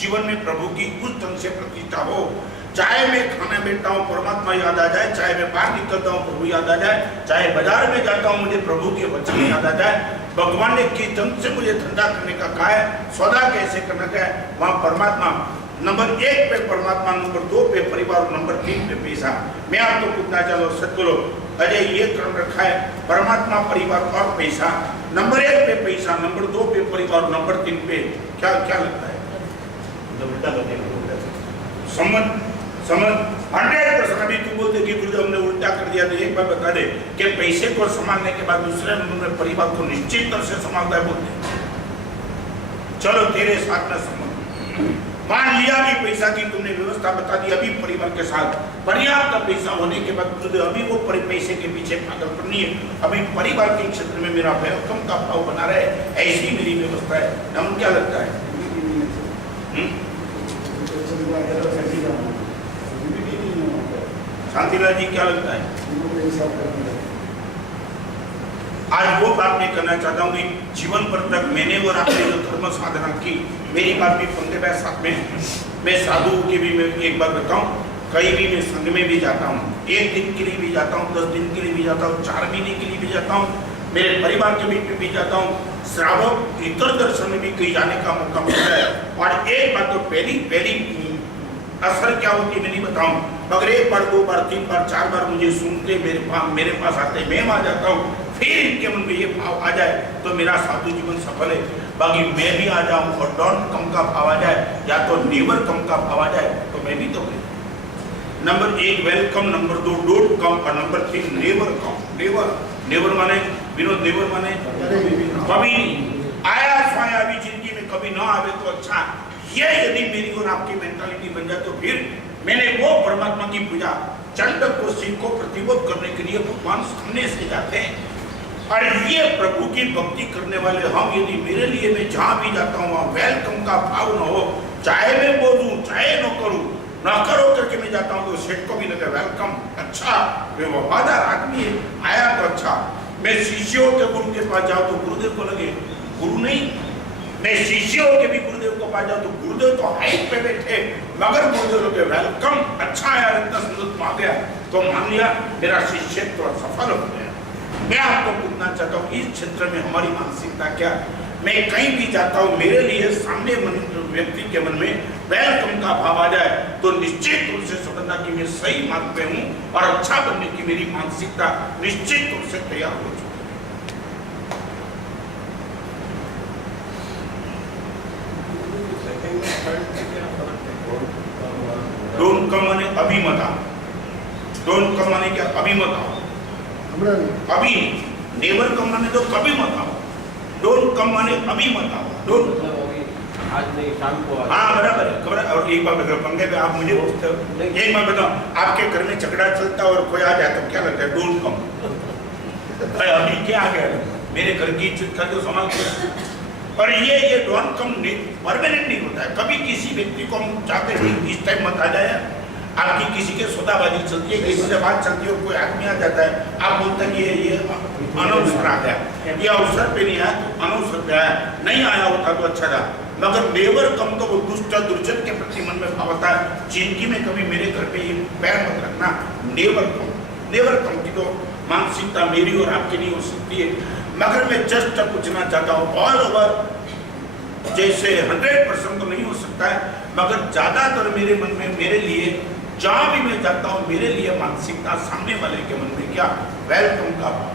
जीवन में प्रभु की उस ढंग से प्रतिष्ठा हो। चाहे मैं खाने बैठता हूँ परमात्मा याद आ जाए, चाहे मैं बाहर निकलता हूँ प्रभु याद आ जाए, चाहे बाजार में जाता हूँ मुझे प्रभु के वचन याद आ जाए। भगवान ने किस ढंग से मुझे धंधा करने का कहा है, सौदा कैसे करना का है, वहाँ परमात्मा नंबर 1 पे परमात्मा, नंबर 2 पे परिवार, नंबर 3 पे पैसा। मैं आपको पूछना चाहता हूँ सतगुरु अजय ये क्रम रखा है, परमात्मा, परिवार और पैसा। नंबर 1 पे पैसा, नंबर 2 पे परिवार, नंबर 3 पे क्या क्या लगता है? समझ 100%। अभी तू बोलते कि गुरुदेव हमने उल्टा कर दिया, तो एक बार बता दे कि पैसे को संभालने के बाद दूसरे नंबर में परिवार को निश्चित तरह से संभालता है बोलते। चलो तेरे साथ में संबंध मान लिया कि पैसा की तुमने व्यवस्था बता दी, अभी परिवार के साथ पर्याप्त पैसा होने के बाद गुरुदेव अभी वो पैसे के पीछे भागल करनी है, अभी परिवार के क्षेत्र में मेरा वेलकम का भाव बना रहे, ऐसी मेरी व्यवस्था है। हम क्या लगता है शांतिलाल जी, क्या लगता है? आज वो बात मैं करना चाहता हूँ कि जीवन भर तक मैंने और आपने जो धर्म साधना की, मेरी बात भी पंद्रह बार साथ में, मैं साधु के भी मैं एक बार बताऊँ, कहीं भी मैं संघ में भी जाता हूँ, 1 दिन के लिए भी जाता हूँ, 10 दिन के लिए भी जाता हूँ, 4 महीने के लिए भी जाता हूँ, मेरे परिवार के बीच में भी जाता हूँ, श्रावक इतर दर्शन में भी कहीं जाने का मौका मिलता है। और एक बात तो पहली असर क्या होती है मैं नहीं बताऊं, मगर 1 बार 2 बार 3 बार 4 बार मुझे सुनते मेरे पास आते, मैं आ जाता हूँ, फिर इनके मन में ये भाव आ जाए तो मेरा साधु जीवन सफल है। बाकी मैं भी आ जाऊं और डोंट कम का भाव आ जाए या तो नेवर कम का भाव आ जाए तो मैं भी तो number 1 welcome, number 2 don't come और नंबर 3 नेवर कम। नेवर माने विनोद, नेवर माने कभी आया स्वाया भी जिंदगी में कभी ना आवे तो अच्छा। ये यदि मेरी और आपकी मेंटालिटी बन जाए तो फिर मैंने वो परमात्मा की पूजा चंडक को शिव को प्रतिबोध करने के लिए भगवान सामने से जाते हैं। और ये प्रभु की भक्ति करने वाले हम यदि मेरे लिए मैं जहाँ भी जाता हूँ वहाँ वेलकम का भाव न हो, चाहे मैं बोलूँ चाहे न करूँ, ना करो करके मैं जाता हूँ तो सेठ को भी लगे वेलकम, अच्छा वे वफादार आदमी है, आया तो अच्छा। मैं शिष्यों के गुरु के पास जाऊँ तो गुरुदेव को लगे गुरु नहीं, मैं शिष्यों के भी गुरुदेव को पास जाऊँ तो गुरुदेव तो हाइट पे बैठे, मगर गुरुदेव लोग वेलकम, अच्छा यार इतना सुंदर तुम आ गया तो मान लिया मेरा शिष्य तो सफल हो गया। मैं आपको पूछना चाहता हूँ इस क्षेत्र में हमारी मानसिकता क्या? मैं कहीं भी जाता हूँ मेरे लिए सामने व्यक्ति के मन में वेलकम का भाव आ जाए तो निश्चित रूप से समझना कि मैं सही मार्ग पे हूँ और अच्छा बनने की मेरी मानसिकता निश्चित रूप से तैयार हो चुकी है। डोंट कम माने अभी मत आओ, डोंट कम माने क्या? अभी मत आओ, अभी नेवर कम माने तो कभी मत आओ, डोंट कम माने अभी मत आओ, डोंट आज नहीं शाम को। हाँ बराबर है, खबर। और एक बार बताओ पंगे पे आप मुझे पूछते हो, एक बार बताओ आपके घर में झगड़ा चलता और कोई आ जाए तो क्या लगता है? Don't come. अभी क्या आ गया मेरे घर की इज्जत का तो संभाल कर। और ये डोंट कम परमानेंट नहीं होता है, कभी किसी व्यक्ति को हम चाहते हैं इस टाइम मत आ जाए। आपकी किसी के सौदाबाजी चलती है, किसी से बात चलती है और कोई आदमी आ जाता है, आप बोलते हैं कि ये अनवसर आ गया, ये अवसर पे नहीं आया तो अनवसर पे आया, नहीं आया होता तो अच्छा था। मगर नेवर कम तो वो दुष्ट दुर्जन के प्रति मन में भाव होता है, जिंदगी में कभी मेरे घर पे ये पैर मत रखना। नेवर कम की तो मानसिकता मेरी और आपकी नहीं हो सकती है। मगर मैं जस्ट पूछना चाहता हूँ ऑल ओवर जैसे 100% तो नहीं हो सकता है, मगर ज्यादातर मेरे मन में मेरे लिए जहां भी मैं जाता हूं मेरे लिए मानसिकता सामने वाले के मन में क्या? वेलकम का भाव।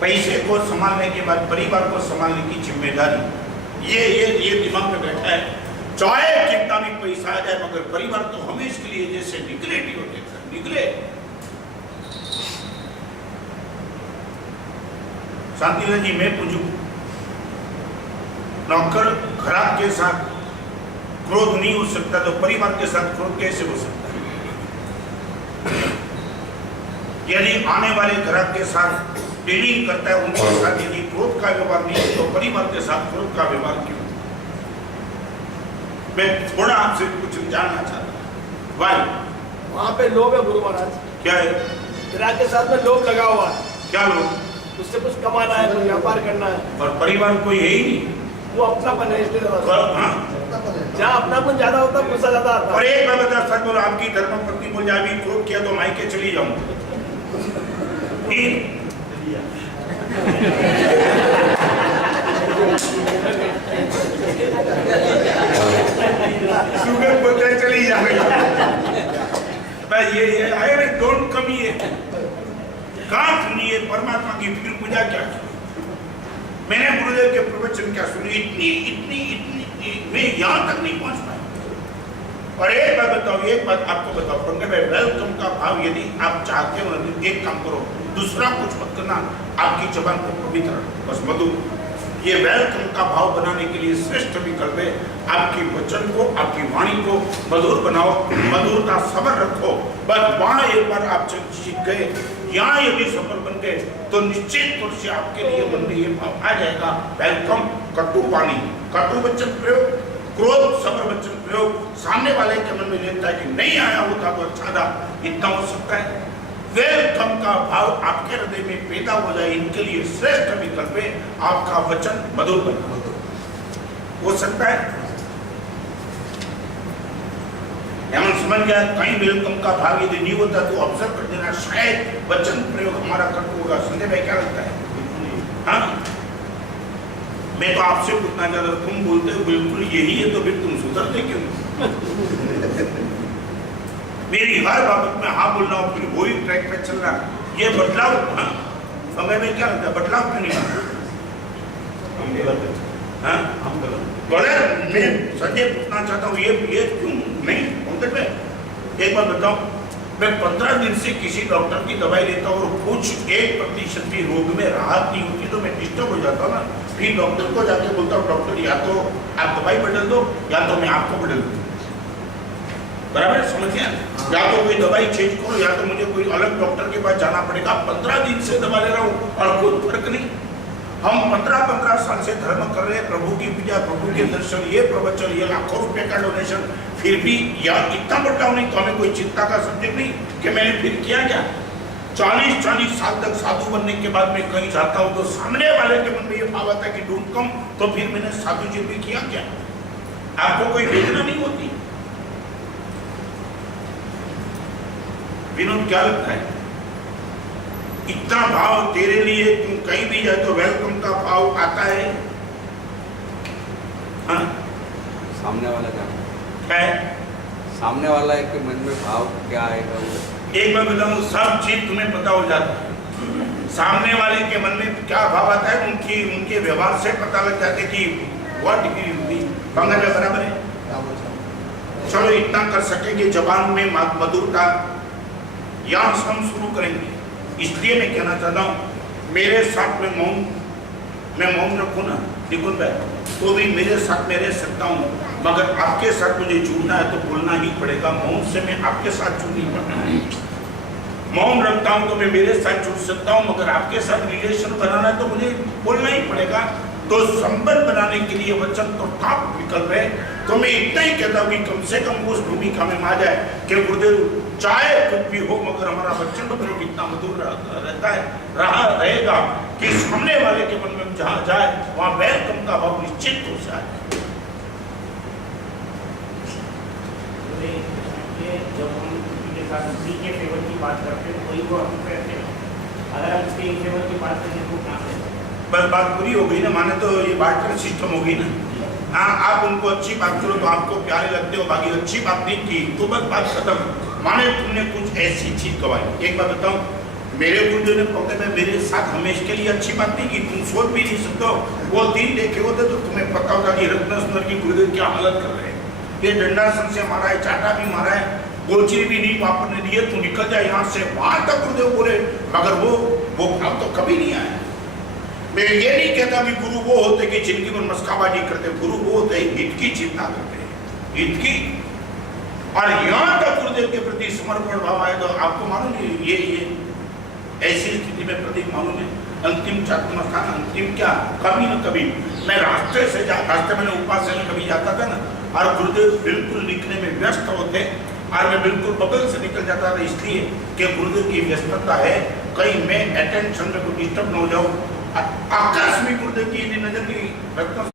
पैसे को संभालने के बाद परिवार को संभालने की जिम्मेदारी ये दिमाग में बैठा है। चाहे कितना भी पैसा आ जाए मगर परिवार तो हमेशा के लिए जैसे निगलेटिव होते थे, निगले। शांतिलाल जी मैं पूछूं, नौकर ग्राहक के साथ क्रोध नहीं हो सकता तो परिवार के साथ क्रोध कैसे हो सकता है? यदि आने वाले ग्राहक के साथ डीलिंग करता है उनके साथ यदि क्रोध का व्यवहार नहीं है तो परिवार के साथ क्रोध का व्यवहार क्यों? मैं थोड़ा आपसे कुछ जानना चाहता हूँ। भाई वहाँ पे लोभ है गुरु महाराज। क्या है? ग्राहक के साथ में लोभ लगा हुआ है, क्या लोग? उससे कुछ कमाना है, व्यापार करना है। और परिवार कोई है ही नहीं, वो अपनापन है इसलिए ज्यादा। हाँ। जहाँ अपनापन ज्यादा होता है गुस्सा ज्यादा आता और है। एक बार बता, सच बोलो, आपकी धर्मपत्नी बोल जाए अभी क्रोध किया तो मायके चली जाऊं। शुगर बोलते चली जाएगा। बस ये आए डोंट कम, ये कहाँ सुनिए परमात्मा की फिर पूजा क्या की? मैंने गुरुदेव के प्रवचन क्या सुनी, इतनी इतनी इतनी मैं यहाँ तक नहीं पहुँच पाया। और एक बात बताओ, एक बात आपको बताओ पंकज भाई, वेलकम का भाव यदि आप चाहते हो ना, एक काम करो, दूसरा कुछ मत करना, आपकी जबान को पवित्र बस मधुर, ये वेलकम का भाव बनाने के लिए श्रेष्ठ विकल्प है। आपकी वचन को, आपकी वाणी को मधुर बनाओ, मधुरता सबर रखो। बस वहां एक बार आप सीख गए, यहाँ यदि सफल बन गए तो निश्चित तौर से आपके लिए मन में ये भाव आ जाएगा, वेलकम। कटु वाणी, कटु वचन प्रयोग, क्रोध सबर वचन प्रयोग, सामने वाले के मन में लेता है कि नहीं आया होता तो अच्छा था, इतना हो सकता है। वेलकम का भाव आपके हृदय में पैदा हो जाए, इनके लिए श्रेष्ठ विकल्प है आपका वचन मधुर बना हो सकता है। समझ गया, कहीं वेलकम का भाव यदि नहीं होता तो ऑब्जर्व कर देना, शायद वचन प्रयोग हमारा कटु होगा। संजय भाई क्या लगता है? हाँ, मैं तो आपसे पूछना चाहता, तुम बोलते हो बिल्कुल यही है, तो फिर तुम सुधरते क्यों? मेरी हर बाबत में हाँ बोल रहा हूँ, फिर वही ट्रैक पे चल रहा, ये बदलाव। हाँ, समय में क्या लगता है, बदलाव क्यों नहीं आता? हाँ, मैं संजय पूछना चाहता हूँ, ये क्यों नहीं? एक बार बताओ, मैं 15 दिन से किसी डॉक्टर की दवाई लेता हूँ और कुछ 1% भी रोग में राहत नहीं होती तो मैं डिस्टर्ब हो जाता हूँ ना। फिर डॉक्टर को जाके बोलता हूँ, डॉक्टर या तो आप दवाई बदल दो या तो मैं आपको बदल दूँ। बराबर समझिए, या तो कोई दवाई चेंज करो या तो मुझे कोई अलग डॉक्टर के पास जाना पड़ेगा। 15 दिन से दवा ले रहा हूँ और कोई फर्क नहीं। हम 15-15 साल से धर्म कर रहे हैं, प्रभु की पूजा, प्रभु के दर्शन, ये प्रवचन, ये लाखों रुपए का डोनेशन, फिर भी यार इतना बदलाव नहीं, तो हमें कोई चिंता का सब्जेक्ट नहीं कि मैंने फिर किया क्या। 40 साल तक साधु बनने के बाद मैं कहीं जाता हूँ तो सामने वाले के मन में ये भाव आता है कि डोंट कम, तो फिर मैंने साधु जी भी किया क्या? आपको कोई वेदना नहीं होती? विनोद क्या लगता है? इतना भाव तेरे लिए, तुम कहीं भी जाए तो वेलकम का भाव आता है? हाँ? सामने वाला क्या है? सामने वाला एक मन में भाव क्या आएगा वो? एक बार बताऊं, सब चीज तुम्हें पता हो जाता है। सामने वाले के मन में क्या भाव आता है उनके व्यवहार से पता लग जाता है कि व्हाट ही पंगल में बराबर है। चलो इतना कर सकेंगे, जबान में मधुरता यहाँ से हम शुरू करेंगे। इसलिए मैं कहना चाहता हूँ, मेरे साथ में मैं मौन रखूँ ना निकुंज भाई, तो भी मेरे साथ में रह सकता हूँ, मगर आपके साथ मुझे जुड़ना है तो बोलना ही पड़ेगा। मौन से मैं आपके साथ जुड़ नहीं पाता। मौन रखता हूँ तो मैं मेरे साथ जुड़ सकता हूँ, मगर आपके साथ रिलेशन बनाना है तो मुझे बोलना ही पड़ेगा। तो संबंध बनाने के लिए वचन तो टॉप विकल्प है। तो मैं इतना ही कहता हूँ कि कम से कम उस भूमिका में आ जाए कि गुरुदेव चाहे कुछ भी हो मगर हमारा वचन तो प्रयोग इतना मधुर रहता है, रहेगा कि सामने वाले के मन में जहाँ जाए वहाँ वेलकम का भाव निश्चित हो जाए। जब हम किसी के साथ उसी के फेवर की बात करते हैं वही वो हम कहते हैं, अगर हम उसके फेवर की बात करें तो क्या करें? बस बात पूरी हो गई ना, माने तो ये बार्टर सिस्टम हो गई ना। हाँ, आप उनको अच्छी बात करो तो आपको प्यारे लगते हो, बाकी अच्छी बात नहीं की तो बस बात खत्म। माने तुमने कुछ ऐसी चीज गवाई। एक बात बताऊं, मेरे गुरुदेव ने कहते हैं मेरे साथ हमेशा के लिए अच्छी बात नहीं की, तुम सोच भी नहीं सकते हो। वो दिन देखे होते तो तुम्हें पता होता कि रत्न सुंदर की गुरुदेव क्या हालत कर रहे हैं। ये डंडासन से मारा है, चाटा भी मारा है, गोची भी नहीं वापरने दिए, तू निकल जाए यहाँ से, वहां तक गुरुदेव बोले, मगर वो भाव तो कभी नहीं आया। मैं ये नहीं कहता कि गुरु वो होते कि जिंदगी में मस्काबाजी करते, गुरु वो होते हित की चिंता करते हैं, हित की। और यहाँ तक गुरुदेव के प्रति समर्पण भाव आए तो आपको मालूम है ये ऐसी स्थिति में प्रतीक मालूम है, अंतिम छात्रस्थान, अंतिम क्या, कभी न कभी मैं रास्ते में उपासना में कभी जाता था ना, और गुरुदेव बिल्कुल लिखने में व्यस्त होते और मैं बिल्कुल बगल से निकल जाता था, इसलिए कि गुरुदेव की व्यस्तता है, कहीं मैं अटेंशन में कोई डिस्टर्ब न हो जाऊँ। आकाश में गुरुदेव की नजर की रत्न